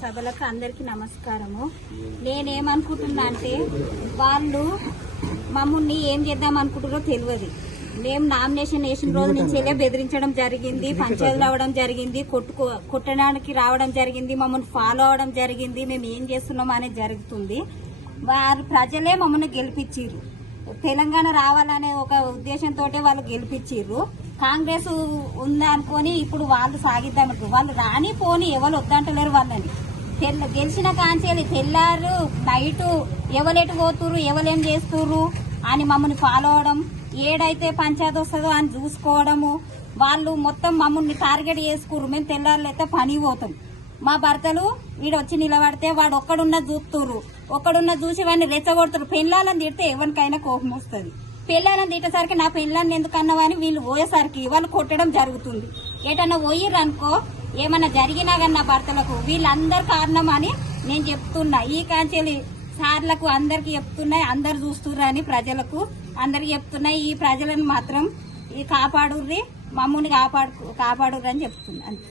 సభలకు అందరికీ నమస్కారము. నేనేమనుకుంటున్నా అంటే వాళ్ళు మమ్మల్ని ఏం చేద్దాం అనుకుంటారో తెలియదు. మేము నామినేషన్ వేసిన రోజు నుంచి బెదిరించడం జరిగింది, పంచాయతీలు రావడం జరిగింది, కొట్టడానికి రావడం జరిగింది, మమ్మల్ని ఫాలో అవడం జరిగింది. మేము ఏం చేస్తున్నాం అనేది జరుగుతుంది. వారు ప్రజలే మమ్మల్ని గెలిపించారు. తెలంగాణ రావాలనే ఒక ఉద్దేశంతో వాళ్ళు గెలిపించారు. కాంగ్రెస్ ఉందా అనుకొని ఇప్పుడు వాళ్ళు సాగిద్దామనుకో, వాళ్ళు రాని పోని ఎవరు వద్దంటలేరు. వాళ్ళని గెలిచిన కాంచేది తెల్లారు నైటు ఎవరెటు పోతురు, ఎవరేం చేస్తుర్రు అని మమ్మల్ని ఫాలో అవడం, ఏడైతే పంచాయతీ వస్తుందో అని చూసుకోవడము. వాళ్ళు మొత్తం మమ్మల్ని టార్గెట్ చేసుకుర్రు. మేము తెల్లారులైతే పని పోతాం, మా భర్తలు వీడొచ్చి నిలబడితే వాడు ఒక్కడున్న చూస్తుర్రు, ఒక్కడున్న చూసి వాడిని రెచ్చగొడుతురు. పెళ్ళాలని తిడితే ఎవరికైనా కోపం వస్తుంది. పెళ్ళాలని తిట్టేసరికి నా పెళ్ళాన్ని ఎందుకన్నావని వీళ్ళు పోయేసరికి వాళ్ళు కొట్టడం జరుగుతుంది. ఏటన్నా పోయిర్రు అనుకో, ఏమన్నా జరిగినా కానీ నా భర్తలకు వీళ్ళందరు కారణం అని నేను చెప్తున్నా. ఈ కాంచెలి సార్లకు అందరికి చెప్తున్నా, అందరు చూస్తుర్రు అని ప్రజలకు అందరికి చెప్తున్నా. ఈ ప్రజలను మాత్రం కాపాడుర్రి, మమ్మల్ని కాపాడుర్రి అని చెప్తున్నా.